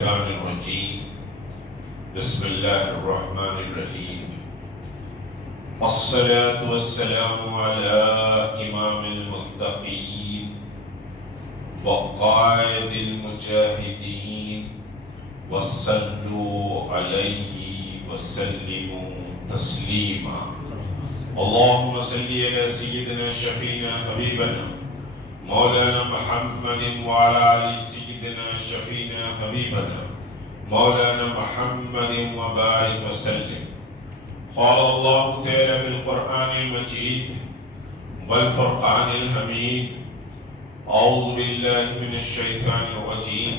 الشيطان الرجيم بسم الله الرحمن الرحيم والصلاة والسلام على إمام المتقين وقائد المجاهدين وصلوا عليه وسلموا تسليما اللهم صل على سيدنا شفينا حبيبنا مولانا محمد وعلى آل سيدنا شفينا حبيبنا مولانا محمد وبارك وسلم. قال الله تعالى في القرآن المجيد والفرقان الحميد أعوذ بالله من الشيطان الرجيم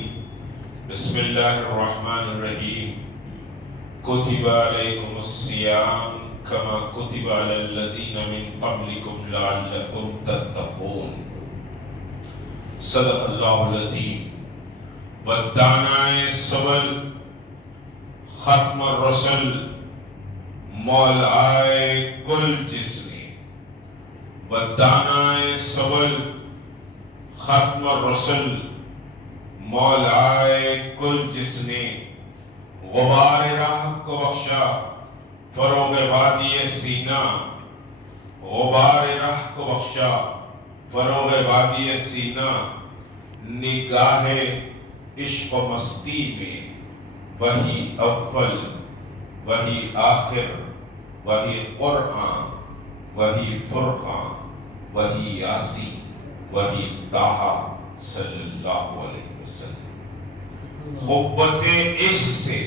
بسم الله الرحمن الرحيم كتب عليكم الصيام كما كتب على الذين من قبلكم لعلكم تتقون. صدق اللہ العظیم. ودانائے سبل ختم الرسل مولائے کل جس نے. ودانائے سبل ختم الرسل مولائے کل جس نے. غبار راہ کو بخشا فروغ وادی سینہ. غبار راہ کو بخشا فروغ وادی سینہ. نگاہ عشق و مستی میں وہی اول وہی آخر وہی قرآن وہی فرقان وہی یاسین وہی طٰہٰ صلی اللہ علیہ وسلم. قوت عشق سے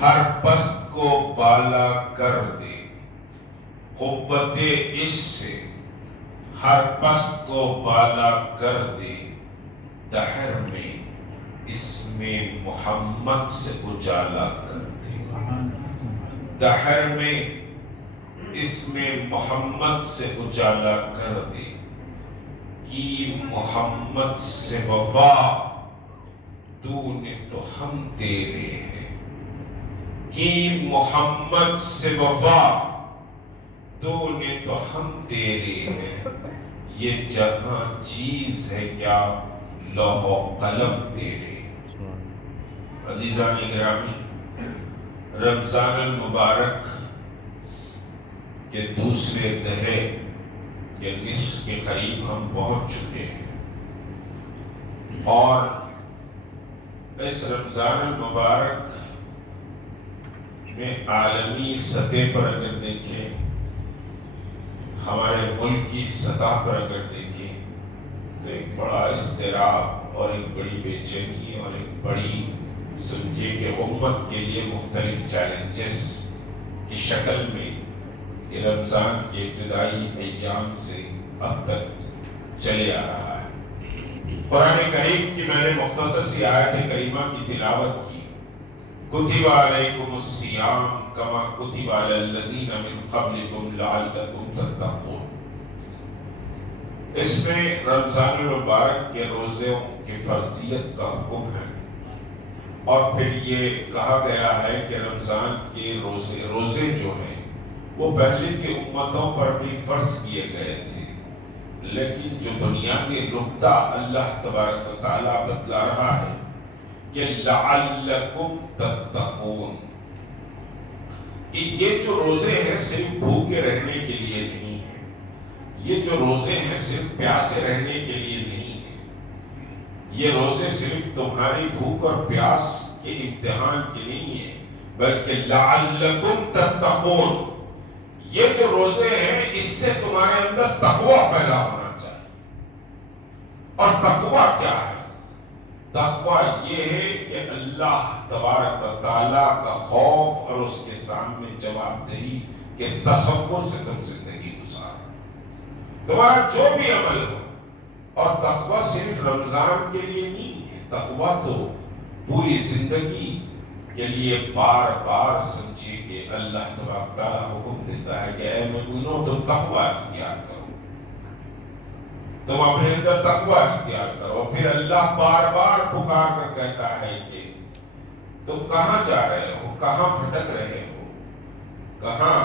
ہر پست کو بالا کر دے. قوت عشق سے ہر پست کو بالا کر دے. دہر میں اسم محمد سے اجالا کر دے. دہر میں اسم محمد سے اجالا کر دے. کی محمد سے وفا تو نے تو ہم تیرے ہیں. کی محمد سے وفا تو نے تو ہم تیرے ہیں. یہ جہاں چیز ہے کیا لوح و قلم تیرے. عزیزان گرامی، رمضان المبارک کے دوسرے دہے کے نصف کے قریب ہم پہنچ چکے ہیں، اور اس رمضان المبارک میں عالمی سطح پر اگر دیکھیں، ہمارے ملک کی سطح پر اگر دیکھیں، تو ایک بڑا اضطراب اور ایک بڑی بے چینی اور ایک بڑی سمجھے کہ امت کے لیے مختلف چیلنجز کی شکل میں یہ رمضان کے ابتدائی ایام سے اب تک چلے آ رہا ہے. قرآن کریم کی میں نے مختصر سی آیت کریمہ کی تلاوت کی. کتب علیکم الصیام کما کتب علی الذین من قبلکم لعلکم تتقون. اس میں رمضان المبارک کے روزوں کی فرضیت کا حکم ہے، اور پھر یہ کہا گیا ہے کہ رمضان کے روزے جو ہیں وہ پہلے کی امتوں پر بھی فرض کیے گئے تھے، لیکن جو بنیادی نقطہ اللہ تبارک و تعالیٰ بتلا رہا ہے کہ لعلکم تتقون، کہ یہ جو روزے ہیں صرف بھوکے رہنے کے لیے نہیں ہیں. یہ جو روزے ہیں صرف پیاسے رہنے کے لیے نہیں ہیں. یہ روزے صرف تمہاری بھوک اور پیاس کے امتحان کے نہیں ہیں، بلکہ لعلکم تتقون. یہ جو روزے ہیں اس سے تمہارے اندر تقوی پیدا ہونا چاہیے. اور تقوی کیا ہے؟ تقوی یہ ہے کہ اللہ تبارک و تعالیٰ کا خوف اور اس کے سامنے جواب دہی کے تصور سے تم زندگی گزارو. تمہارا جو بھی عمل ہو. اور تقوی صرف رمضان کے لیے نہیں ہے، تقوی تو پوری زندگی کے لیے بار بار سمجھے کہ اللہ تبارک تعالیٰ حکم دیتا ہے کہ اے مومنو تم تقوی اختیار کرو، تم اپنے اندر تقوی اختیار کرو. پھر اللہ بار بار پکار کر کہتا ہے کہ تم کہاں جا رہے ہو، کہاں بھٹک رہے ہو، کہاں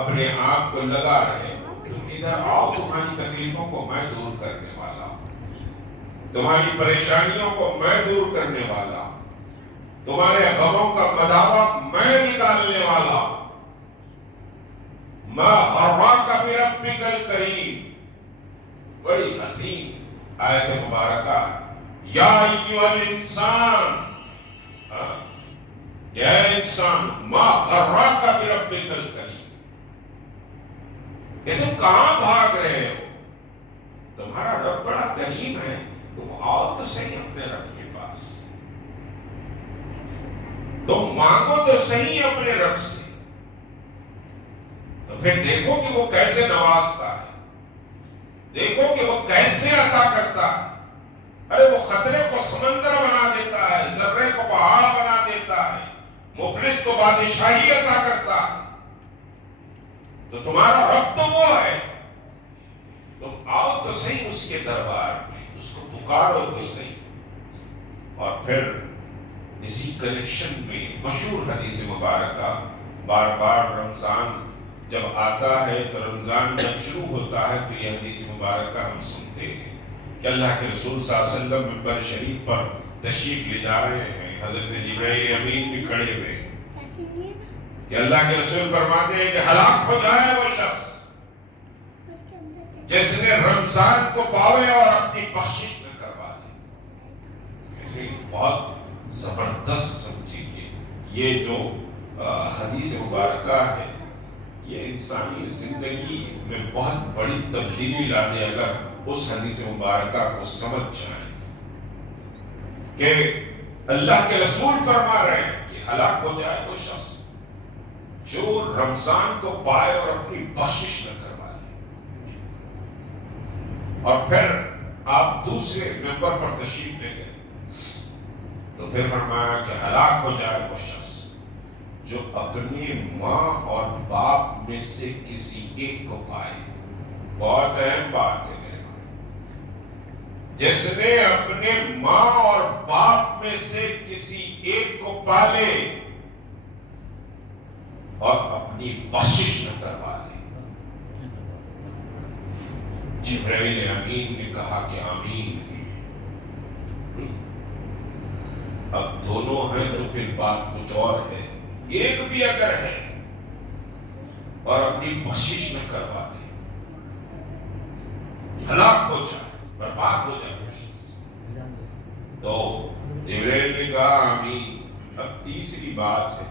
اپنے آپ کو لگا رہے ہو. تم ادھر آؤ، تمہاری تکلیفوں کو میں دور کرنے والا ہوں، تمہاری پریشانیوں کو میں دور کرنے والا ہوں. تمہارے غموں کا مداوع میں نکالنے والا، ما غرک بربک الکریم. بڑی حسین آیت مبارکہ. یا ایھا الانسان، یا انسان ما غرک بربک الکریم، کہ تم کہاں بھاگ رہے ہو؟ تمہارا رب بڑا کریم ہے، تم آؤ تو صحیح اپنے رب کے پاس، تم مانگو تو صحیح اپنے رب سے. تو پھر دیکھو کہ وہ کیسے نوازتا ہے، دیکھو کہ وہ کیسے عطا کرتا ہے. ارے وہ خطرے کو سمندر بنا دیتا ہے، ذرے کو پہاڑ بنا دیتا ہے، مفلس کو بادشاہی عطا کرتا ہے. تو تمہارا رب تو وہ ہے، تم آؤ تو صحیح اس کے دربار میں، اس کو پکارو تو صحیح. اور پھر اسی کنیکشن میں مشہور حدیث مبارکہ، بار بار رمضان جب آتا ہے تو رمضان جب شروع ہوتا ہے تو یہ حدیث مبارکہ ہم سنتے ہیں کہ اللہ کے رسول صلی اللہ علیہ وسلم منبر شریف پر تشریف لے جا رہے ہیں. حضرت جبرائیل امین بھی کھڑے ہوئے کہ اللہ کے رسول فرماتے ہیں کہ ہلاک ہو جائے وہ شخص جس نے رمضان کو پاوے اور اپنی بخشش نہ کروا لے. بہت زبردست سمجھیے، یہ جو حدیث مبارکہ ہے یہ انسانی زندگی میں بہت بڑی تبدیلی لانے اگر اس حدیث مبارکہ کو سمجھ جائیں کہ اللہ کے رسول فرما رہے ہیں کہ ہلاک ہو جائے وہ شخص جو رمضان کو پائے اور اپنی بخشش نہ کروا لے. اور پھر آپ دوسرے ممبر پر تشریف لے گئے تو پھر فرمایا کہ ہلاک ہو جائے وہ شخص جو اپنی ماں اور باپ میں سے کسی ایک کو پائے. بہت اہم بات ہے، جس نے اپنے ماں اور باپ میں سے کسی ایک کو پالے اور اپنی بخشش نہ کروا لے. جبرائیل امین نے کہا کہ آمین. اب دونوں ہیں تو پھر بات کچھ اور ہے. ایک بھی اگر ہے اور اپنی بخشش نہ کروا دے، ہلاک ہو جائے، برباد ہو جائے. تو جبرائیل نے کہا آمین. اب تیسری بات ہے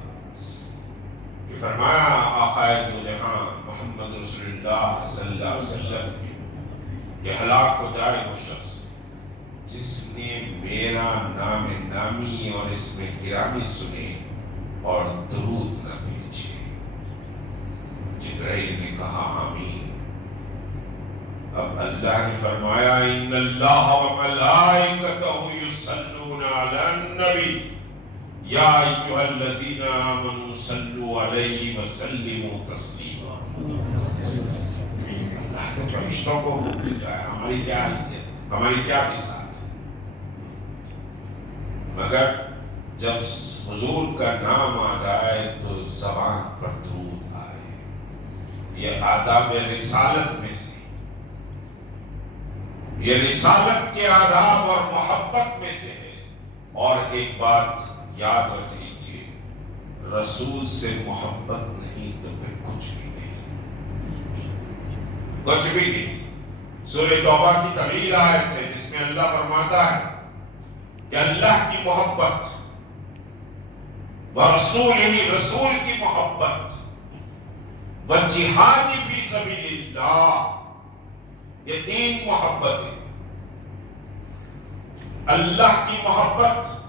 کہ فرمایا آقائے دو جہاں محمد رسول اللہ صلی اللہ علیہ وسلم کہ ہلاک ہو جائے وہ شخص جس نے میرا نام نامی اور اس میں گرامی سنے اور درود نہ بھیجے. جبرائیل نے کہا آمین. اب اللہ نے فرمایا ان اللہ وملائکتہ یصلون علی النبی یا ایھا الذین آمنوا صلوا علیہ وسلموا تسلیما. اللہ کے فرشتوں کو دیتا ہے. ہماری کیا عزت، ہماری کیا بساط، مگر جب حضور کا نام آ جائے تو زبان پر درود آئے. یہ آداب رسالت میں سے، یہ رسالت کے آداب اور محبت میں سے ہے. اور ایک بات یاد رکھ لیجیے، رسول سے محبت نہیں تو پھر کچھ بھی نہیں، کچھ بھی نہیں. سورہ توبہ کی طویل آیت ہے جس میں اللہ فرماتا ہے کہ اللہ کی محبت ورسولہ، رسول کی محبت، والجہاد فی سبیل اللہ، یہ تین محبت ہے. اللہ کی محبت،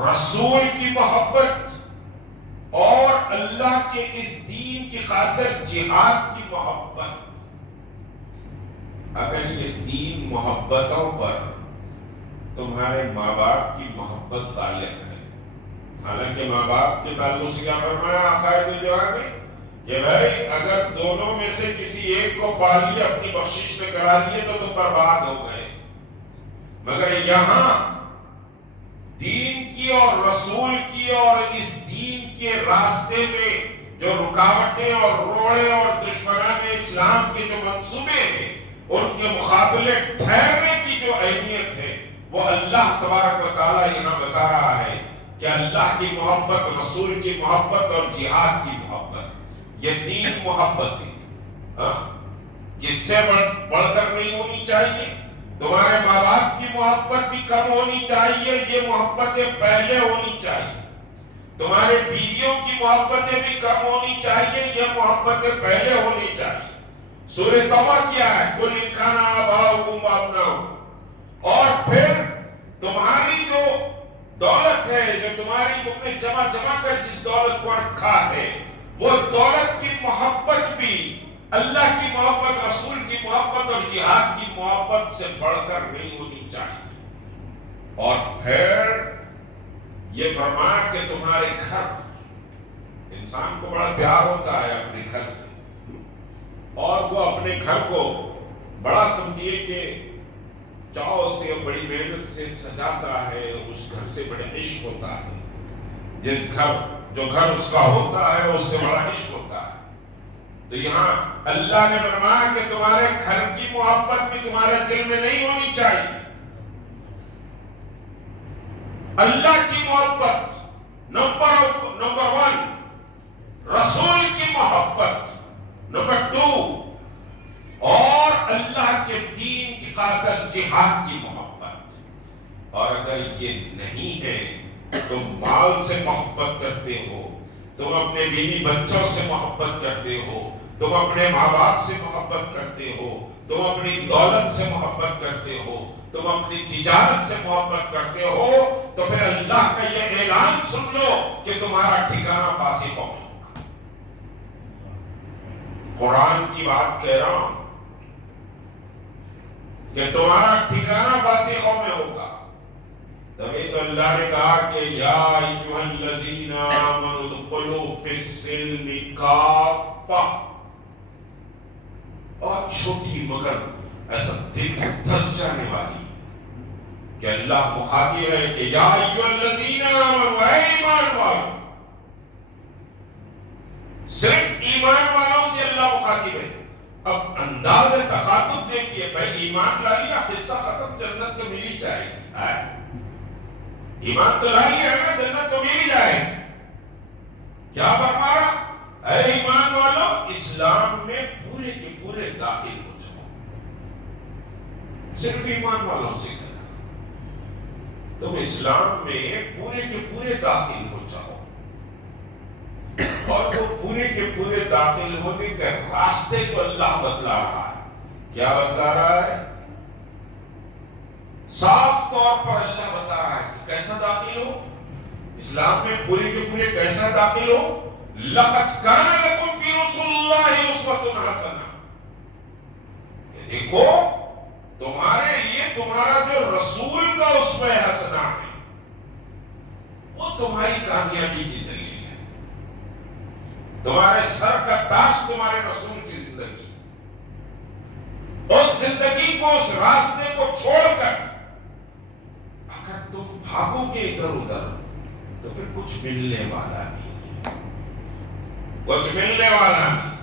رسول کی محبت اور اللہ کے اس دین کی خاطر جہاد کی محبت. اگر یہ تین محبتوں پر تمہارے ماں باپ کی محبت غالب ہے، حالانکہ ماں باپ کے تعلق سے کیا فرمایا عقائد الجواب میں کہ بھائی اگر دونوں میں سے کسی ایک کو پا لیا، اپنی بخشش میں کرا لیے تو تم برباد ہو گئے. مگر یہاں دین کی اور رسول کی اور اس دین کے راستے میں جو رکاوٹیں اور روڑے اور دشمنان اسلام کے جو منصوبے ہیں ان کے مقابلے ٹھہرنے کی جو اہمیت ہے وہ اللہ تبارک و تعالی یہاں بتا رہا ہے کہ اللہ کی محبت، رسول کی محبت اور جہاد کی محبت، یہ تین محبت ہے، ہاں، اس سے بڑھ کر نہیں ہونی چاہیے۔ تمہارے ماں باپ کی محبت بھی کم ہونی چاہیے، یہ محبتیں پہلے ہونی چاہیے۔ تمہارے بیویوں کی محبتیں بھی کم ہونی چاہیے، یہ محبتیں پہلے ہونی چاہیے۔ سورہ توبہ کیا ہے؟ قُلْ إِنْ كَانَ آبَاؤُكُمْ وَأَبْنَاؤُكُمْ۔ اور پھر تمہاری جو دولت ہے، جو تم نے جمع کر جس دولت کو رکھا ہے، وہ دولت کی محبت بھی اللہ کی محبت، رسول کی محبت اور جہاد کی محبت سے بڑھ کر نہیں ہونی چاہیے۔ اور پھر یہ فرمایا کہ تمہارے گھر، انسان کو بڑا پیار ہوتا ہے اپنے گھر سے، اور وہ اپنے گھر کو بڑا سمجھیے کہ چاؤ سے، بڑی محنت سے سجاتا ہے، اس گھر سے بڑا عشق ہوتا ہے، جو گھر اس کا ہوتا ہے اس سے بڑا عشق ہوتا ہے۔ تو یہاں اللہ نے فرمایا کہ تمہارے گھر کی محبت بھی تمہارے دل میں نہیں ہونی چاہیے۔ اللہ کی محبت نمبر 1، رسول کی محبت نمبر 2، اور اللہ کے دین کی خاطر جہاد کی محبت۔ اور اگر یہ نہیں ہے، تم مال سے محبت کرتے ہو، تم اپنے بیوی بچوں سے محبت کرتے ہو، تم اپنے ماں باپ سے محبت کرتے ہو، تم اپنی دولت سے محبت کرتے ہو، تم اپنی تجارت سے محبت کرتے ہو، تو پھر اللہ کا یہ اعلان سن لو کہ تمہارا ٹھکانہ فاسقوں میں ہوگا۔ قرآن کی بات کہہ رہا ہوں کہ تمہارا ٹھکانہ فاسقوں میں ہوگا۔ تبھی تو اللہ نے کہا کہ یا ایھا الذین آمنوا ادخلوا فی السلم کافہ، اور چھوٹی مگر ایسا دل کو دھس جانے والی کہ اللہ مخاطب ہے کہ یا ایھا الذین آمنوا، اے ایمان والو، صرف ایمان والوں سے اللہ مخاطب ہے۔ اب انداز تخاطب دیکھیے، بھائی ایمان لا لیا، قصہ ختم، جنت تو مل ہی جائے گی۔ ایمان تو لا لیا ہے نا، جنت تو مل ہی جائے گی۔ کیا فرما رہا؟ اے ایمان والو، اسلام میں پورے کے پورے داخل ہو جاؤ۔ صرف ایمان والوں سے کہنا، تم اسلام میں پورے کے پورے داخل ہو جاؤ۔ اور وہ پورے کے پورے داخل ہونے کے راستے کو اللہ بتلا رہا ہے۔ کیا بتلا رہا ہے؟ صاف طور پر اللہ بتا رہا ہے کہ کیسا داخل ہو اسلام میں، پورے کے پورے کیسا داخل ہو۔ لَقَدْ كَانَ لَكُمْ فِي رَسُولِ اللَّهِ أُسْوَةٌ حَسَنَةٌ، دیکھو تمہارے لیے تمہارا جو رسول کا اسوہ حسنہ ہے، وہ تمہاری کامیابی کی دلیل ہے۔ تمہارے سر کا تاج تمہارے رسول کی زندگی، اس زندگی کو، اس راستے کو چھوڑ کر اگر تم بھاگو گے ادھر ادھر، تو پھر کچھ ملنے والا نہیں، کچھ ملنے والا نہیں۔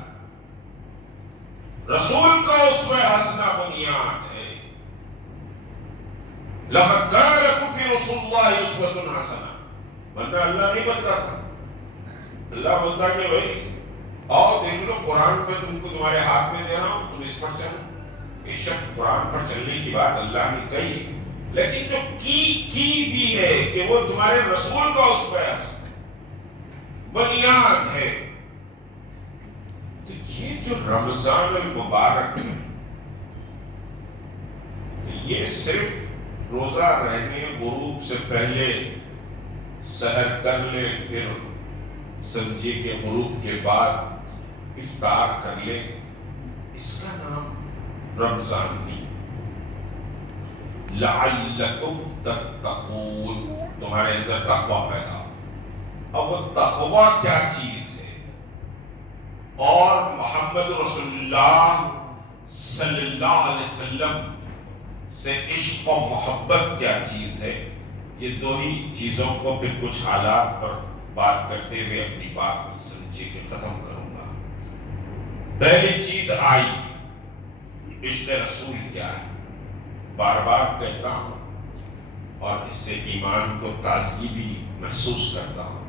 رسول کا اسوہ حسنہ بنیاد ہے۔ لَقَدْ كَانَ لَكُمْ فِي رَسُولِ اللَّهِ أُسْوَةٌ حَسَنَةٌ، ورنہ اللہ نہیں بتلاتا۔ اللہ بولتا کہ بھائی آؤ دیکھ لو، قرآن میں تم کو تمہارے ہاتھ میں دے رہا ہوں، تم اس پر چلو۔ بے شک قرآن پر چلنے کی بات اللہ نے کہی ہے، لیکن جو کی دی ہے کہ وہ تمہارے رسول کا اسوہ حسنہ بنیاد ہے۔ تو یہ جو رمضان المبارک ہے، یہ صرف روزہ رہنے، غروب سے پہلے سحر کر لے، پھر سمجھے کہ غروب کے بعد افطار کر لے، اس کا نام رمضان نہیں۔ لعلکم تتقون، تمہارے اندر تقویٰ پیدا۔ اب وہ تقویٰ کیا چیز ہے، اور محمد رسول اللہ صلی اللہ علیہ وسلم سے عشق و محبت کیا چیز ہے، یہ دو ہی چیزوں کو پھر کچھ حالات پر بات کرتے ہوئے اپنی بات سمجھے کہ ختم کروں گا۔ پہلی چیز آئی، عشق رسول کیا ہے۔ بار بار کہتا ہوں اور اس سے ایمان کو تازگی بھی محسوس کرتا ہوں۔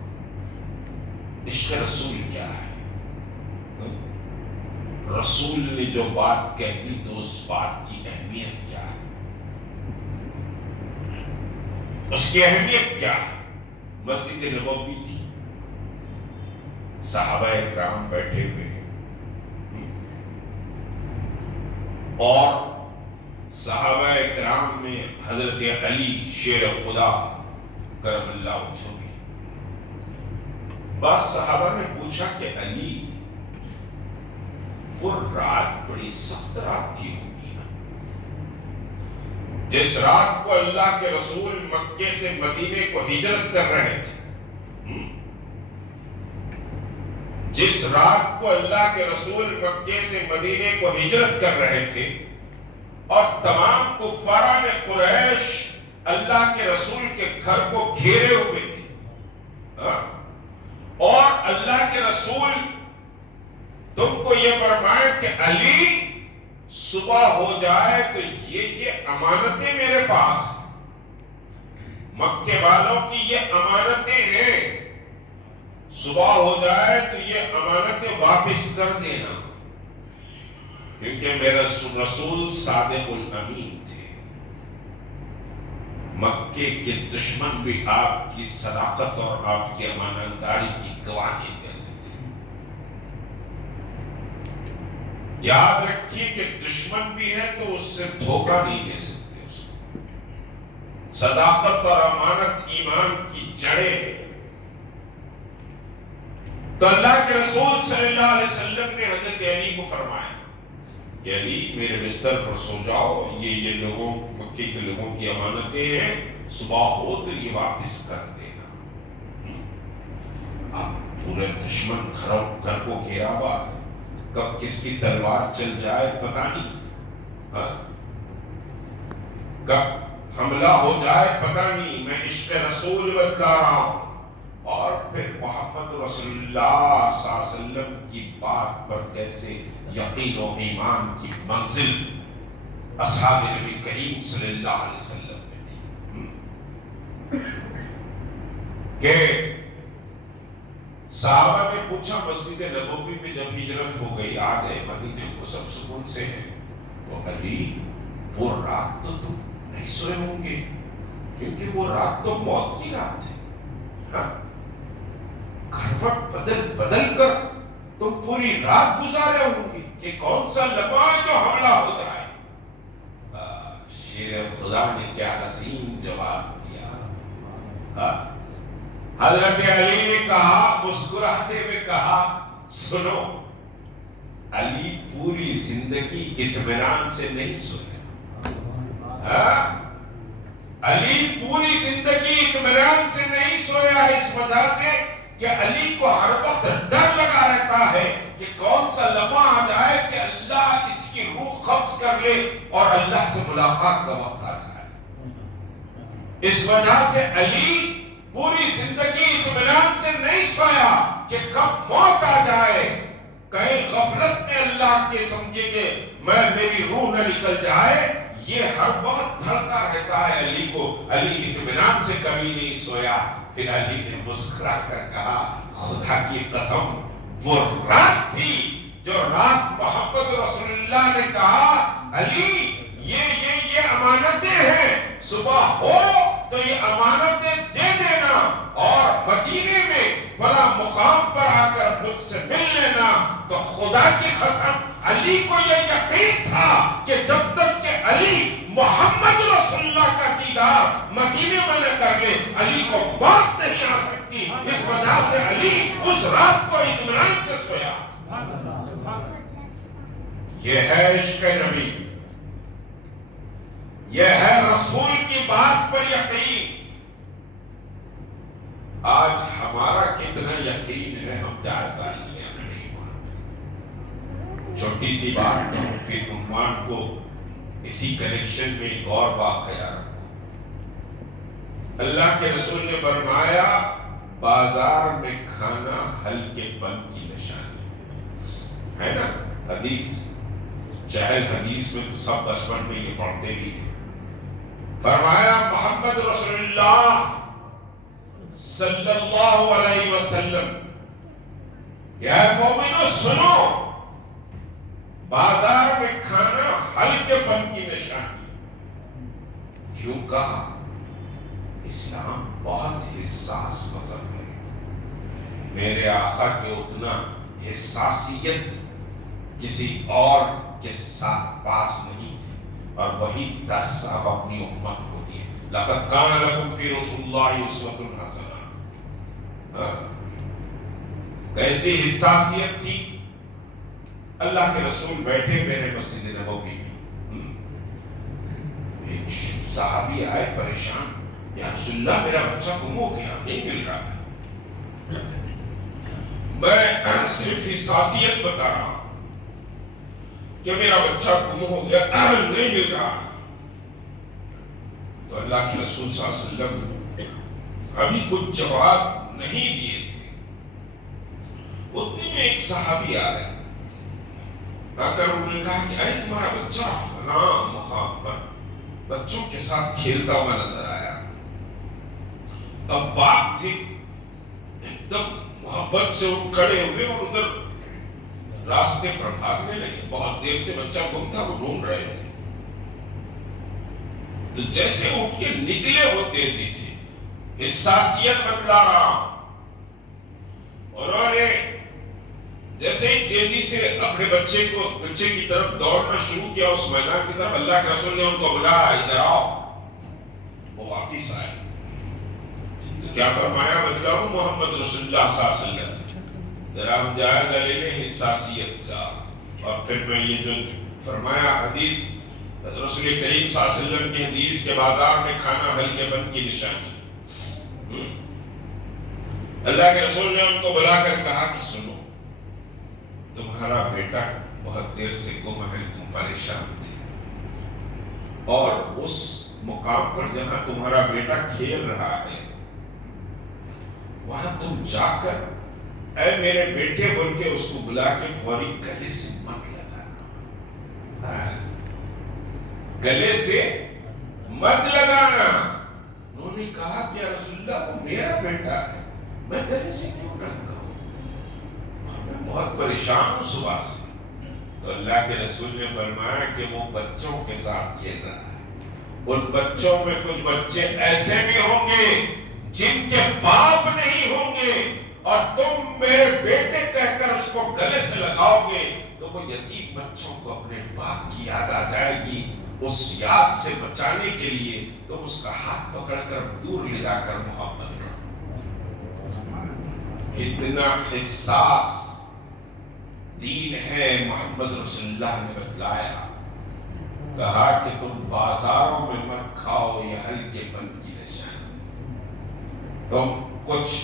عشق رسول کیا ہے؟ رسول نے جو بات کہہ دی تو اس بات کی اہمیت کیا ہے؟ اس کی اہمیت کیا ہے؟ مسجد نبوی تھی، صحابہ اکرام بیٹھے ہوئے ہیں، اور صحابہ اکرام میں حضرت علی شیر خدا کرم اللہ وجہہ بھی۔ بعض صحابہ نے پوچھا کہ علی، وہ رات بڑی سخت رات تھی ہوگی نا، جس رات کو اللہ کے رسول مکے سے مدینے کو ہجرت کر رہے تھے، جس رات کو اللہ کے رسول مکے سے مدینے کو ہجرت کر رہے تھے، اور تمام کفاران قریش اللہ کے رسول کے گھر کو گھیرے ہوئے تھے، اور اللہ کے رسول تم کو یہ فرمائے کہ علی صبح ہو جائے تو یہ امانتیں میرے پاس ہیں، مکے والوں کی یہ امانتیں ہیں، صبح ہو جائے تو یہ امانتیں واپس کر دینا، کیونکہ میرا رسول صادق الامین تھے۔ مکے کے دشمن بھی آپ کی صداقت اور آپ کی امانتداری کی گواہی دیتے تھے۔ یاد رکھیے کہ دشمن بھی ہے تو اس سے دھوکہ نہیں دے سکتے اس کو۔ صداقت اور امانت ایمان کی جڑیں ہیں۔ تو اللہ کے رسول صلی اللہ علیہ وسلم نے حضرت علی کو فرمایا کہ علی میرے بستر پر سو جاؤ، یہ لوگوں مکے کے لوگوں کی امانتیں ہیں، صبح ہو تو یہ واپس کر دینا۔ اب پورے دشمن گھر کو گھیرا ہوا، کب کس کی تلوار چل جائے پتہ نہیں، کب حملہ ہو جائے پتہ نہیں۔ میں عشق رسول بتلا رہا ہوں، اور پھر محمد رسول اللہ صلی اللہ علیہ وسلم کی بات پر کیسے یقین و ایمان کی منزل اصحاب نبی کریم صلی اللہ علیہ وسلم میں تھی کہ صحابہ نے پوچھا مسجد نبوی میں جب ہجرت ہو گئی، آ گئے مدینے کو، سب سکون سے ہیں، تو علی وہ رات تو تم نہیں سوئے ہوں گے، کیونکہ وہ رات تو موت کی رات ہے، گھروٹ بدل کر تم پوری رات گزارے ہوں گے کہ کون سا لمحہ جو حملہ ہو جائے۔ شیر خدا نے کیا حسین جواب دیا۔ حضرت علی نے کہا، مسکراتے ہوئے کہا، سنو، علی پوری زندگی اطمینان سے نہیں سویا، علی پوری زندگی اطمینان سے نہیں سویا، اس وجہ سے کہ علی کو ہر وقت ڈر لگا رہتا ہے کہ کون سا لمحہ آ جائے کہ اللہ اس کی روح قبض کر لے اور اللہ سے ملاقات کا وقت آ جائے۔ اس وجہ سے علی پوری زندگی اطمینان سے نہیں سویا کہ کب موت آ جائے، کہیں غفلت میں اللہ کے سمجھے کہ میری روح نہ نکل جائے، یہ ہر وقت دھڑکا رہتا ہے علی کو۔ علی اطمینان سے کبھی نہیں سویا۔ پھر علی نے مسکرا کر کہا، خدا کی قسم، وہ رات تھی جو رات محمد رسول اللہ نے کہا، علی یہ امانتیں ہیں، صبح ہو تو یہ امانتیں دے دینا، اور مدینے میں فلاں مقام پر آ کر مجھ سے مل لینا۔ تو خدا کی قسم علی کو یہ یقین تھا کہ جب تک کہ علی محمد رسول اللہ کا دیدار مدینے میں نہ کر لے، علی کو موت نہیں آ سکتی۔ اس وجہ سے علی اس رات کو اطمینان سے سویا۔ یہ ہے عشق نبی، یہ ہے رسول کی بات پر یقین۔ آج ہمارا کتنا یقین ہے ہم جائزہ لیں۔ چھوٹی سی بات ہے، پھر عنوان کو اسی کنیکشن میں ایک اور واقعہ رکھو۔ اللہ کے رسول نے فرمایا، بازار میں کھانا ہلکے پن کی نشانی ہے نا۔ حدیث چہل حدیث میں تو سب بچپن میں یہ پڑھتے بھی ہیں۔ فرمایا محمد رسول اللہ صلی اللہ علیہ وسلم کہ اے مومنو سنو، بازار میں کھانا ہلکے پن کی نشانی۔ کیوں کہا؟ اسلام بہت حساس مذہب ہے، میرے آقا کے اتنا حساسیت کسی اور کے ساتھ پاس نہیں تھی، اور وہی 10 صاحب اپنی امت کو دیے۔ لَقَدْ كَانَ لَكُمْ فِي رَسُولِ اللَّهِ أُسْوَةٌ حَسَنَةٌ۔ کیسی حساسیت تھی؟ اللہ کے رسول بیٹھے ہوئے ہیں مسجد نبوی میں، ایک صحابی آئے پریشان، یا رسول اللہ میرا بچہ گم ہو گیا، نہیں مل رہا ہے۔ میں صرف حساسیت بتا رہا ہوں کہ میرا بچہ گم ہو گیا، نہیں مل رہا۔ تو اللہ کے رسول صلی اللہ علیہ وسلم ابھی کچھ جواب نہیں دیے تھے، اتنے میں ایک صحابی آئے، آ کر انہوں نے کہا کہ اے تمہارا بچہ فلاں مقام پر بچوں کے ساتھ کھیلتا ہوا نظر آیا۔ اب باپ تھے، ایک دم محبت سے وہ کھڑے ہوئے اور ادھر راستے پر بھاگنے لگے۔ بہت دیر سے بچہ گم تھا، وہ ڈھونڈ رہے تھے۔ تو جیسے اٹھ کے نکلے وہ تیزی سے، حساسیت بتلا رہا، اور انہوں نے جیسے ہی تیزی سے اپنے بچے کی طرف دوڑنا شروع کیا، اس میدان کی طرف، اللہ کے رسول نے ان کو بلایا، ادھر آؤ۔ وہ واپس آئے تو کیا فرمایا؟ بتلاؤں محمد رسول اللہ صلی اللہ علیہ وسلم، ذرا ہم جائزہ لے لیں حساسیت کا۔ اور پھر میں یہ جو فرمایا حدیث رسول کریم صلی اللہ علیہ وسلم کی حدیث کے بازار میں کھانا ہلکے پن کی نشانی۔ اللہ کے رسول نے ان کو بلا کر کہا کہ سنو، تمہارا بیٹا بہت دیر سے گم ہے، تم پریشان تھے، اور اس مقام پر جہاں تمہارا بیٹا کھیل رہا ہے وہاں تم جا کر اے میرے بیٹے بول کے اس کو بلا کے فوری گلے سے مت لگانا، گلے سے مت لگانا۔ انہوں نے کہا کہ یا رسول اللہ وہ میرا بیٹا ہے، میں گلے سے کیوں نہ لگاؤں، میں بہت پریشان ہوں صبح سے۔ تو اللہ کے رسول نے فرمایا کہ وہ بچوں کے ساتھ کھیل رہا ہے، ان بچوں میں کچھ بچے ایسے بھی ہوں گے جن کے باپ نہیں ہوں گے، اور تم میرے بیٹے کہہ کر اس کو گلے سے لگاؤ گے تو وہ یتیم بچوں کو اپنے باپ کی یاد آ جائے گی۔ اس یاد سے بچانے کے لیے تم اس کا ہاتھ پکڑ کر دور لے جا کر محبت کرو۔ کتنا حساس دین ہے محمد رسول اللہ نے بتلایا۔ کہا کہ تم بازاروں میں مت کھاؤ یہ ہلکے پن کی نشانی۔ تم کچھ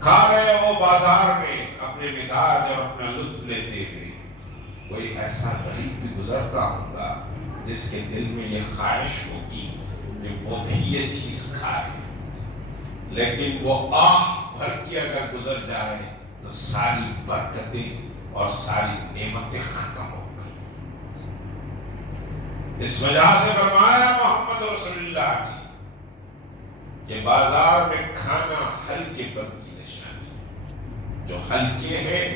کھا رہے ہو بازار میں اپنے مزاج اور اپنا لطف لیتے ہوئے، کوئی ایسا غریب بھی گزرتا ہوگا جس کے دل میں یہ خواہش ہوگی کہ وہ بھی یہ چیز کھائے، لیکن وہ آہ بھر کے اگر گزر جائے تو ساری برکتیں اور ساری نعمتیں ختم ہو گئی۔ اس وجہ سے فرمایا محمد رسول اللہ نے کہ بازار میں کھانا ہلکے پن کی نشانی۔ جو ہلکے ہیں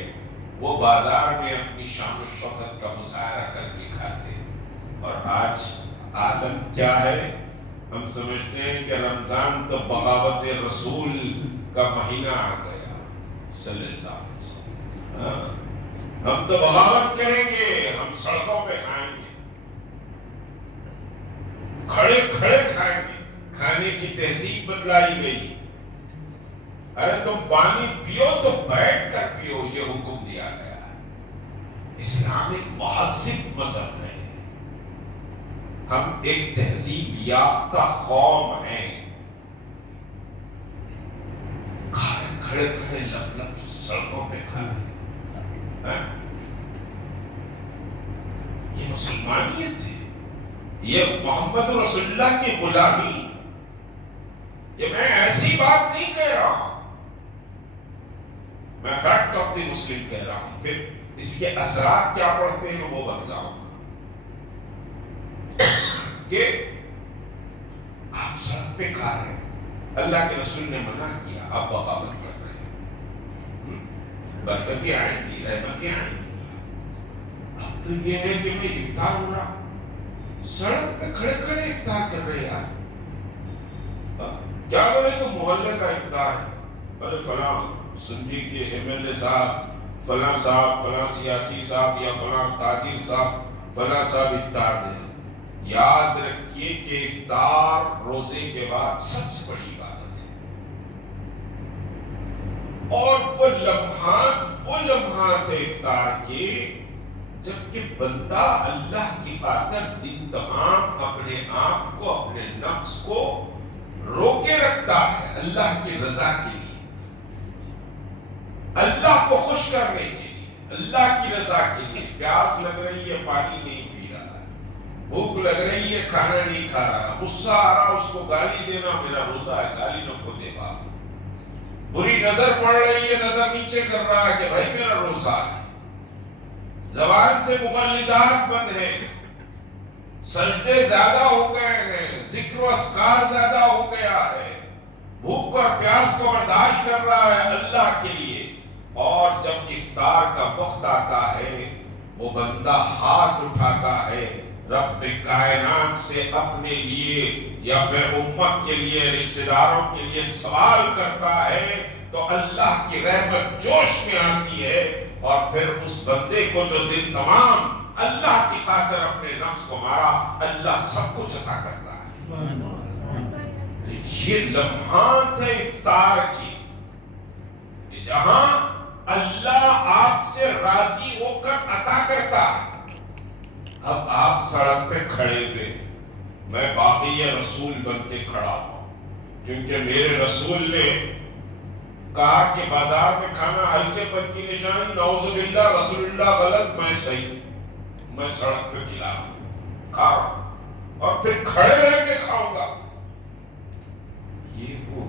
وہ بازار میں اپنی شان و شوکت کا مظاہرہ کر کے کھاتے ہیں۔ اور آج عالم کیا ہے؟ ہم سمجھتے ہیں کہ رمضان تو بغاوت رسول کا مہینہ آ گیا صلی اللہ علیہ وسلم، ہم تو بغاوت کریں گے، ہم سڑکوں پہ کھائیں گے، کھڑے کھڑے کھائیں گے، کھانے کی تہذیب بتلائی گئی۔ ارے تم پانی پیو تو بیٹھ کر پیو، یہ حکم دیا گیا ہے۔ اسلام ایک مہذب مذہب ہے، ہم ایک تہذیب یافتہ قوم ہیں۔ کھڑے کھڑے لب لب سڑکوں پہ کھانے، یہ مسلمانیت ہے، یہ محمد رسول اللہ کی غلامی۔ یہ میں ایسی بات نہیں کہہ رہا ہوں، میں فیکٹ آف دی مسلم کہہ رہا ہوں، پھر اس کے اثرات کیا پڑتے ہیں وہ بتلاؤں گا۔ کہ آپ سڑک پہ کھا رہے ہیں، اللہ کے رسول نے منع کیا، آپ بغاوت کر رہے ہیں، برکتیں آئیں گی، رحمتیں آئیں گی۔ اب تو یہ ہے کہ میں افطار ہو رہا، سڑک پہ کھڑے کھڑے افطار کر رہے یار، کیا بولے تو محلے کا افطار ہے، ارے فلاں سندھی کے ایم ایل اے صاحب، فلاں سیاسی صاحب یا فلاں تاجر صاحب، فلاں صاحب افطار دے۔ یاد رکھیے کہ افطار روزے کے بعد سب سے بڑی عبادت ہے، اور وہ لمحات ہے افطار کے جبکہ بندہ اللہ کی خاطر دن تمام اپنے آپ کو، اپنے نفس کو روکے رکھتا ہے اللہ کی رضا کے لیے، اللہ کو خوش کرنے کے لیے، اللہ کی رضا کے لیے۔ پیاس لگ رہی ہے، پانی نہیں پی رہا ہے، بھوک لگ رہی ہے، کھانا نہیں کھا رہا، غصہ آ رہا اس کو گالی دینا، میرا روزہ ہے، گالی نہ کو دے باپ، بری نظر پڑ رہی ہے، نظر نیچے کر رہا ہے کہ بھائی میرا روزہ ہے، زبان سے مغلظات بند ہیں، سجدے زیادہ ہو گئے ہیں، ذکر و اذکار زیادہ ہو گیا ہے، بھوک اور پیاس کو برداشت کر رہا ہے اللہ کے لیے، اور جب افطار کا وقت آتا ہے وہ بندہ ہاتھ اٹھاتا ہے رب کائنات سے اپنے لیے یا پھر امت کے لیے، رشتہ داروں کے لیے سوال کرتا ہے، تو اللہ کی رحمت جوش میں آتی ہے، اور پھر اس بندے کو جو دن تمام اللہ کی خاطر اپنے نفس کو مارا، اللہ سب کچھ عطا کرتا ہے۔ یہ لمحات ہے افطار کی کہ جہاں اللہ آپ سے راضی ہو کر عطا کرتا ہے۔ اب آپ سڑک پہ کھڑے ہوئے، میں باقی رسول بن کے کھڑا ہوں، کیونکہ میرے رسول نے کہا کہ بازار میں کھانا ہلکے پن کی نشانی، نعوذ باللہ، رسول اللہ غلط، میں صحیح، میں سڑک پہ کھلا کھا رہا ہوں اور پھر کھڑے رہ کے کھاؤں گا۔ یہ وہ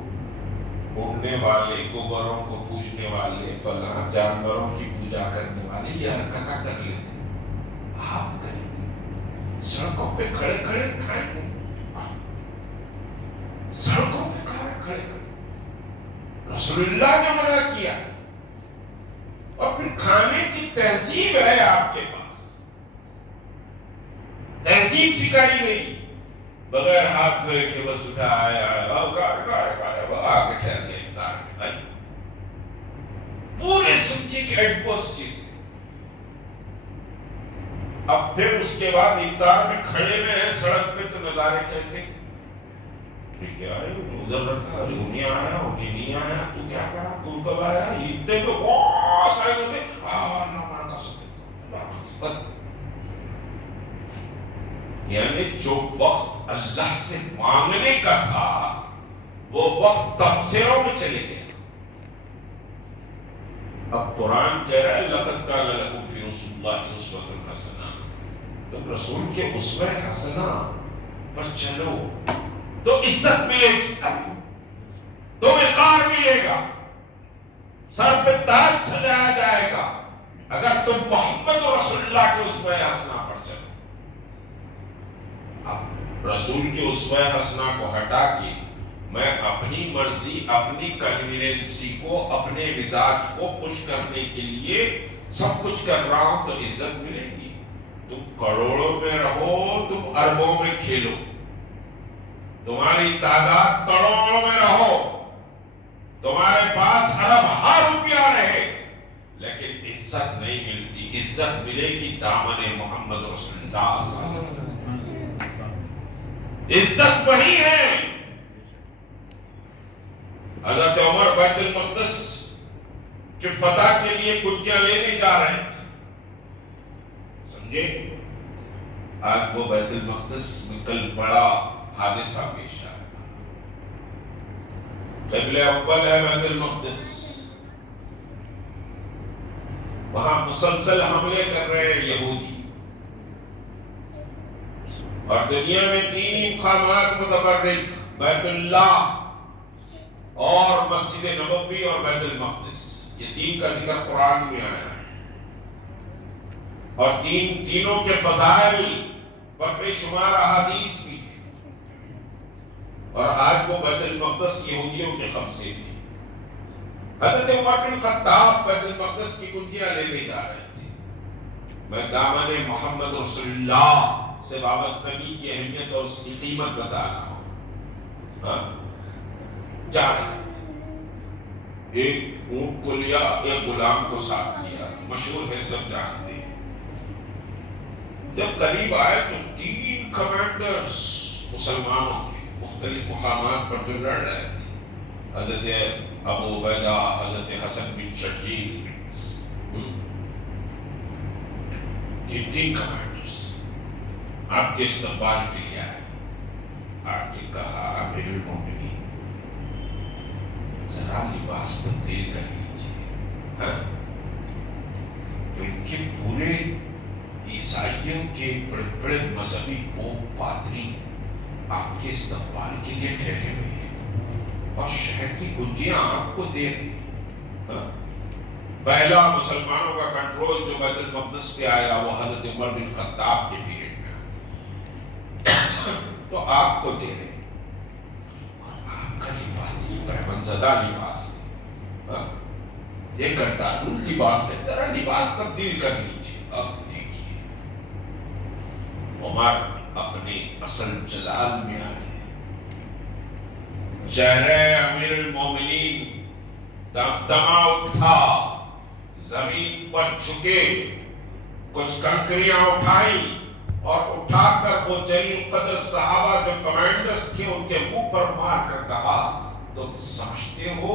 گھومنے والے، گوبروں کو پوچھنے والے، فلاں جانوروں کی پوجا کرنے والے یہ حرکتیں کر لیتے، آپ کریں گے، سڑکوں پہ کھڑے کھڑے کھائیں گے، سڑکوں پہ کھڑے کھڑے رسول اللہ نے منع کیا، اور پھر کھانے کی تہذیب ہے آپ کے پاس، تہذیب سکھائی گئی، بغیر ہاتھ دھوئے کے بس اٹھا آیا آ کے ٹھہر گیا افطار میں، بھائی پورے سمجھے کہ ایڈورسٹی سے۔ اب پھر اس کے بعد افطار میں کھڑے میں ہیں سڑک پہ، تو نظارے کیسے؟ کیا ہے ادھر رکھا، انہیں آیا انہیں نہیں آیا، تو کیا کرا، تم کب آیا، اتنے تو بہت سارے ہوتے، اللہ کا سب، یعنی جو وقت اللہ سے مانگنے کا تھا وہ وقت تبصروں میں چلے گیا۔ اب قرآن کہہ رہا ہے لقد کان لکم فی رسول اللہ اسوۃ حسنہ، تم رسول کے اسوہ حسنہ پر چلو تو عزت ملے گی، تو وقار ملے گا، سر پہ تاج سجایا جائے گا اگر تم محمد رسول اللہ کے اسوہ حسنہ پر چلو۔ اب رسول کے اسوہ حسنہ کو ہٹا کے میں اپنی مرضی، اپنی کنویننسی کو، اپنے مزاج کو خوش کرنے کے لیے سب کچھ کر رہا ہوں، تو عزت ملے گی۔ تم کروڑوں میں رہو، تم اربوں میں کھیلو، تمہاری تعداد کروڑوں میں رہو، تمہارے پاس ارب ہا روپیہ رہے، لیکن عزت نہیں ملتی۔ عزت ملے گی دامن محمد رسول اللہ، عزت وہی ہے۔ حضرت عمر بیت المقدس کے فتح کے لیے کنجیاں لینے جا رہے تھے، سمجھے؟ آج وہ بیت المقدس میں کل بڑا حادثہ پیش آیا، قبلہ اول ہے بیت المقدس، وہاں مسلسل حملے کر رہے ہیں یہودی، اور دنیا میں دینی مقامات متبرک، بیت اللہ اور مسجد نبوی اور بیت المقدس، یہ تین کا ذکر قرآن میں آیا ہے، اور تینوں کے فضائل پر بے شمار احادیث بھی ہیں۔ اور آج وہ بیت المقدس یہودیوں کے قبضے میں. حضرت عمر بن خطاب بیت المقدس کی کنجیاں لینے جا رہے تھے. میں دامن محمد رسول اللہ سے وابستگی کی اہمیت اور اس کی قیمت بتا رہا ہوں. جا رہے تھے, ایک اونٹ کو لیا, ایک غلام کو ساتھ لیا, مشہور ہے سب جانتے ہیں. جب قریب آئے تو 3 کمانڈرز مسلمانوں کے مختلف مقامات پر جو لڑ رہے تھے, حضرت ابو عبیدہ, حضرت حسن بن شجیع, یہ 3 کمانڈرز آپ کے استقبال کے لیے آئے. آپ نے کہا امیر المومنین ذرا لباس تبدیل کر لیجیے. تو ان کے پورے عیسائیوں کے بڑے بڑے مذہبی پوپ پادری آپ کے استقبال کے لیے ٹھہرے ہوئے ہیں اور شہر کی کنجیاں آپ کو دے رہے ہیں. پہلا مسلمانوں کا کنٹرول جو بیت المقدس پہ آیا وہ حضرت عمر بن خطاب کے پیریڈ میں, تو آپ کو دے رہے ہیں. اور آپ کا لباس یہ رحمت زدہ لباس ہے, یہ گردانون لباس ہے, ذرا لباس تبدیل کر لیجیے. اب دیکھیے عمر اپنے اصل جلال میں آئے. چہرے امیر المومنین دمدمہ اٹھا, زمین پر جھکے, کچھ کنکریاں اٹھائیں اور اٹھا کر وہ جلیل القدر صحابہ جو کمانڈرز تھے ان کے منہ پر مار کر کہا, تم سمجھتے ہو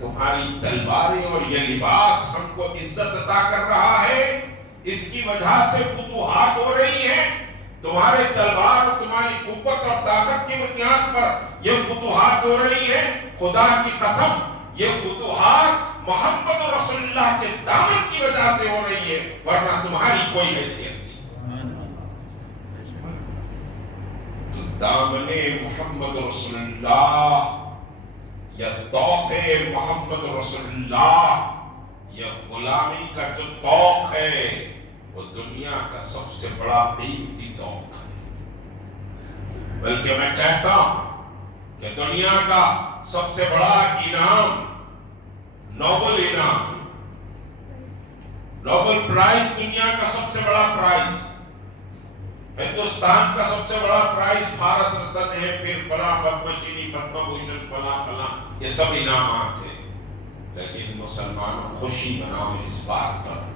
تمہاری تلواریں اور یہ لباس ہم کو عزت عطا کر رہا ہے, اس کی وجہ سے فتوحات ہو رہی ہیں. تمہارے تلوار اور تمہاری قوت اور طاقت کی بنیاد پر یہ فتوحات ہو رہی ہیں. خدا کی قسم یہ فتوحات محمد رسول اللہ کے دامن کی وجہ سے ہو رہی ہے, ورنہ تمہاری کوئی حیثیت نہیں. تو دامن محمد رسول اللہ یا توق محمد رسول اللہ یا غلامی کا جو توق ہے وہ دنیا کا سب سے بڑا قیمتی توق ہے. بلکہ میں کہتا ہوں کہ دنیا کا سب سے بڑا انعام, نوبل انعام, نوبل پرائز دنیا کا سب سے بڑا پرائز, ہندوستان کا سب سے بڑا پرائز بھارت رتن ہے, پھر فلاں پدم شری, پدم بھوشن, فلاں فلاں, یہ سب انعامات ہیں. لیکن مسلمانوں خوشی مناؤ اس بات پر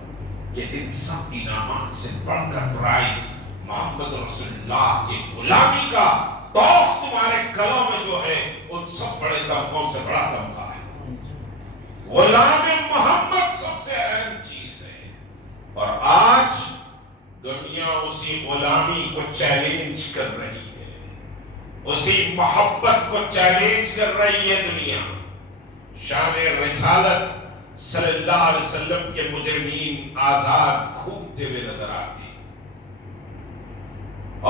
کہ ان سب انعامات سے بڑھ کر پرائز محمد رسول اللہ کی غلامی کا توق تمہارے گلوں میں جو ہے ان سب بڑے طبقوں سے بڑا طبقہ ہے. غلام محمد سب سے اہم چیز ہے, اور آج دنیا اسی غلامی کو چیلنج کر رہی ہے, اسی محبت کو چیلنج کر رہی ہے دنیا. شان رسالت صلی اللہ علیہ وسلم کے مجرمین آزاد گھومتے ہوئے نظر آتی,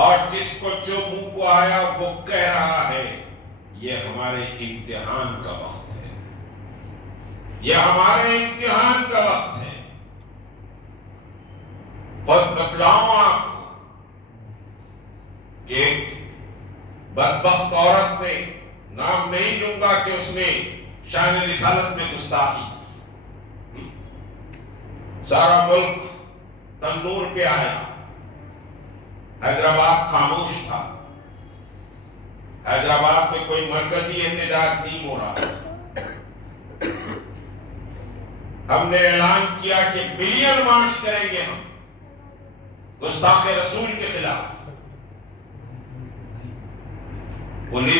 اور جس کو جو منہ کو آیا وہ کہہ رہا ہے یہ ہمارے امتحان کا وقت ہے, یہ ہمارے امتحان کا وقت ہے. خود بتلاؤں آپ کو کہ ایک بدبخت عورت نے, نام نہیں لوں گا کہ اس نے شان رسالت میں گستاخی کی, سارا ملک تندور پہ آیا, حیدرآباد خاموش تھا, حیدرآباد میں کوئی مرکزی احتجاج نہیں ہو رہا. ہم نے اعلان کیا کہ ملین مارچ کریں گے ہم گستاخ رسول کے خلاف. پولیس